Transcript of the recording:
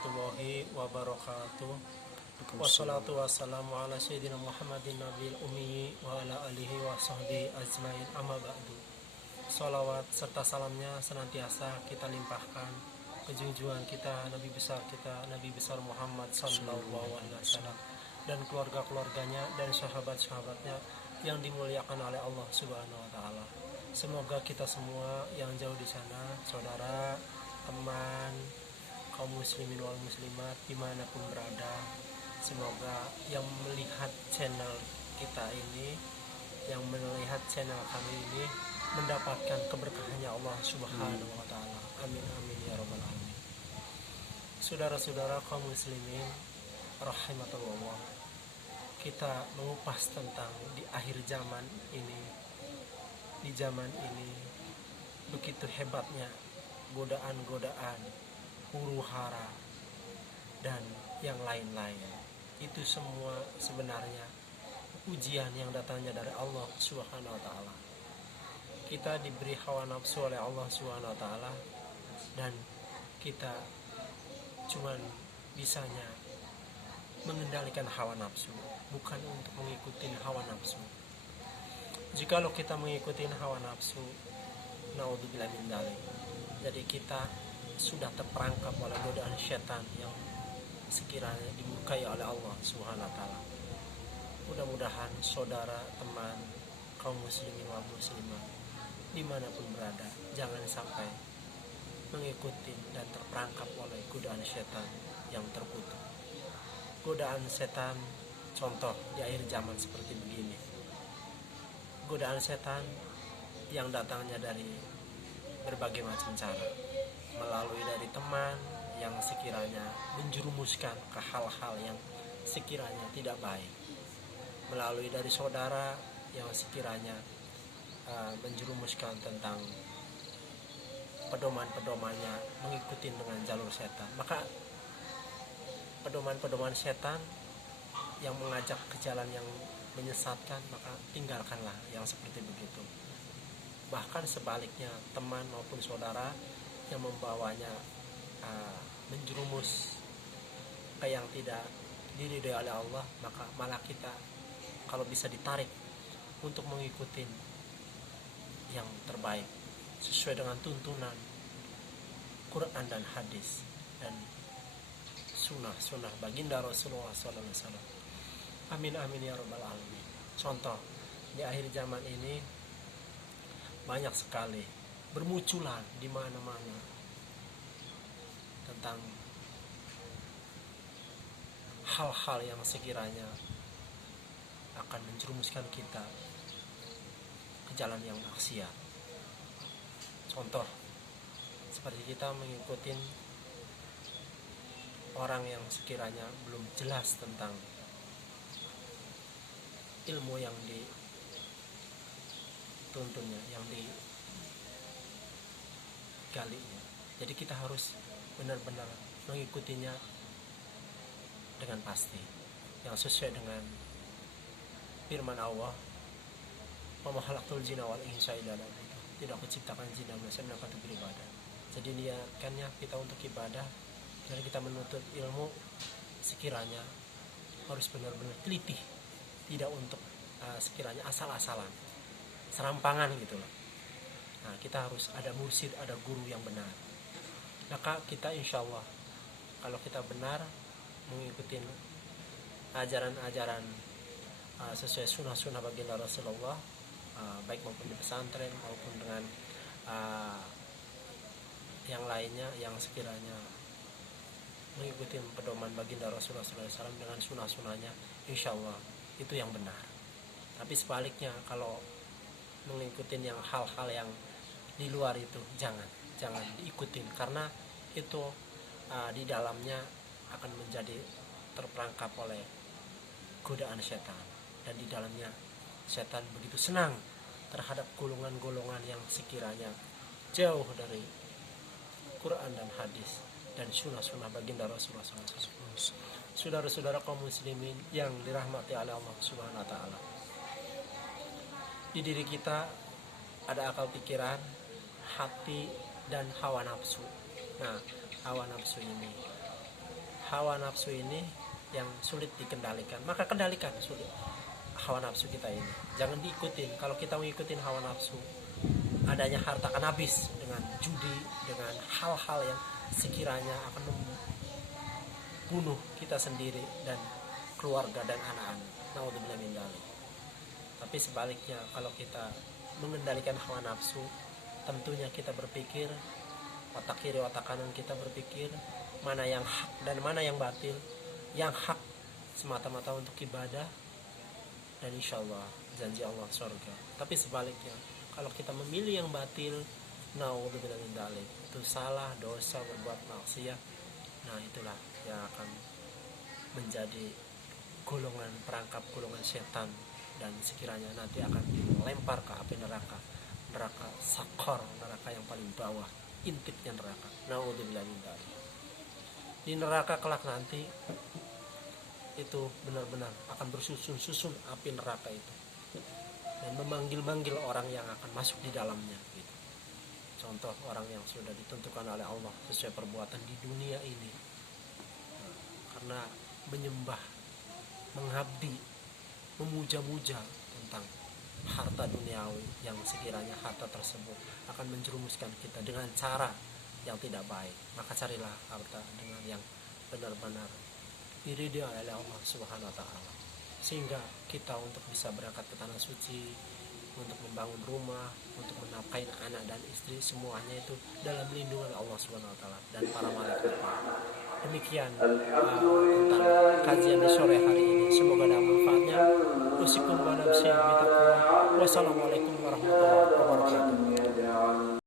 warahmatullahi wabarakatuh. Wassalatu wassalamu ala sayyidina Muhammadin nabil ummi wa ala alihi wa sahbihi ajmain, amma ba'du. Salawat serta salamnya senantiasa kita limpahkan ke junjungan kita, Nabi besar kita, Nabi besar Muhammad sallallahu alaihi wasallam, dan keluarga-keluarganya dan sahabat-sahabatnya yang dimuliakan oleh Allah Subhanahu wa taala. Semoga kita semua yang jauh di sana, saudara, teman, kaum muslimin wal muslimat dimanapun berada, semoga yang melihat channel kita ini, yang melihat channel kami ini mendapatkan keberkahannya Allah Subhanahu wa taala. Amin amin ya rabbal alamin. Saudara-saudara kaum muslimin rahimatullah, kita mengupas tentang di akhir zaman ini, di zaman ini begitu hebatnya godaan-godaan, huru-hara, dan yang lain-lain. Itu semua sebenarnya ujian yang datangnya dari Allah Subhanahu wa taala. Kita diberi hawa nafsu oleh Allah Subhanahu wa taala, dan kita cuman bisanya mengendalikan hawa nafsu, bukan untuk mengikuti hawa nafsu. Jikalau kita mengikuti hawa nafsu, naudzubillah min dzalik, jadi kita sudah terperangkap oleh godaan syaitan yang sekiranya dimurkai oleh Allah Subhanahu wa taala. Mudah-mudahan saudara, teman, kaum muslimin wal muslimat dimanapun berada, jangan sampai mengikuti dan terperangkap oleh godaan syaitan yang terkutuk. Godaan setan, contoh di akhir zaman seperti begini. Godaan setan yang datangnya dari berbagai macam cara, melalui dari teman yang sekiranya menjerumuskan ke hal-hal yang sekiranya tidak baik, melalui dari saudara yang sekiranya menjerumuskan tentang pedoman-pedomannya mengikuti dengan jalur setan. Maka pedoman-pedoman setan yang mengajak ke jalan yang menyesatkan, maka tinggalkanlah yang seperti begitu. Bahkan sebaliknya, teman maupun saudara yang membawanya menjerumus ke yang tidak diridhai oleh Allah, maka malah kita kalau bisa ditarik untuk mengikuti yang terbaik sesuai dengan tuntunan Quran dan hadis dan sunnah baginda Rasulullah SAW. Amin amin ya rabbal alamin. Contoh di akhir zaman ini banyak sekali bermunculan di mana-mana tentang hal-hal yang sekiranya akan menjerumuskan kita ke jalan yang maksiat. Contoh seperti kita mengikuti orang yang sekiranya belum jelas tentang ilmu yang dituntunnya, yang digalinya. Jadi kita harus benar-benar mengikutinya dengan pasti, yang sesuai dengan firman Allah, wa ma khalaqtul jinna wal insa illa liya'budun. Tidak aku ciptakan jin dan manusia melakukan untuk beribadah. Jadi niatkannya kita untuk ibadah, dan kita menuntut ilmu sekiranya harus benar-benar teliti, tidak untuk sekiranya asal-asalan, serampangan gitu loh. Nah, kita harus ada mursyid, ada guru yang benar. Maka kita insya Allah, kalau kita benar mengikuti ajaran-ajaran sesuai sunnah-sunnah baginda Rasulullah, baik maupun di pesantren maupun dengan yang lainnya yang sekiranya mengikuti pedoman baginda Rasulullah SAW dengan sunnah-sunnahnya, insya Allah itu yang benar. Tapi sebaliknya, kalau mengikuti yang hal-hal yang di luar itu, jangan diikutin, karena itu di dalamnya akan menjadi terperangkap oleh godaan setan, dan di dalamnya setan begitu senang terhadap golongan-golongan yang sekiranya jauh dari Quran dan hadis dan sunnah-sunnah baginda Rasulullah SAW. Saudara-saudara kaum muslimin yang dirahmati oleh Allah Subhanahu wa taala, di diri kita ada akal pikiran, hati, dan hawa nafsu. Nah, hawa nafsu ini hawa nafsu ini yang sulit dikendalikan, maka kendalikan sulit hawa nafsu kita ini. Jangan diikutin. Kalau kita mengikutin hawa nafsu, adanya harta akan habis dengan judi, dengan hal-hal yang sekiranya akan membunuh kita sendiri dan keluarga dan anak-anak. Naudzubillah min dzalik. Tapi sebaliknya, kalau kita mengendalikan hawa nafsu, tentunya kita berpikir, otak kiri otak kanan kita berpikir mana yang hak dan mana yang batil. Yang hak semata-mata untuk ibadah dan insya Allah janji Allah surga. Tapi sebaliknya, kalau kita memilih yang batil, naudzubillah min dzalik, itu salah, dosa, berbuat maksiat, nah itulah yang akan menjadi golongan perangkap golongan setan, dan sekiranya nanti akan dilempar ke api neraka sakor, neraka yang paling bawah, intipnya neraka. Naudzubillah min dzalik. Di neraka kelak nanti itu benar-benar akan bersusun-susun api neraka itu dan memanggil-manggil orang yang akan masuk di dalamnya gitu. Contoh orang yang sudah ditentukan oleh Allah sesuai perbuatan di dunia ini, karena menyembah, mengabdi, memuja-muja tentang harta duniawi yang sekiranya harta tersebut akan menjerumuskan kita dengan cara yang tidak baik, maka carilah harta dengan yang benar-benar diridhoi oleh Allah Subhanahu wa taala, sehingga kita untuk bisa berangkat ke tanah suci, untuk membangun rumah, untuk menafkahi anak dan istri, semuanya itu dalam lindungan Allah Subhanahu wa taala dan para malaikat. Demikian tentang kajian di sore hari ini, semoga ada manfaatnya. Wassalamualaikum warahmatullahi wabarakatuh.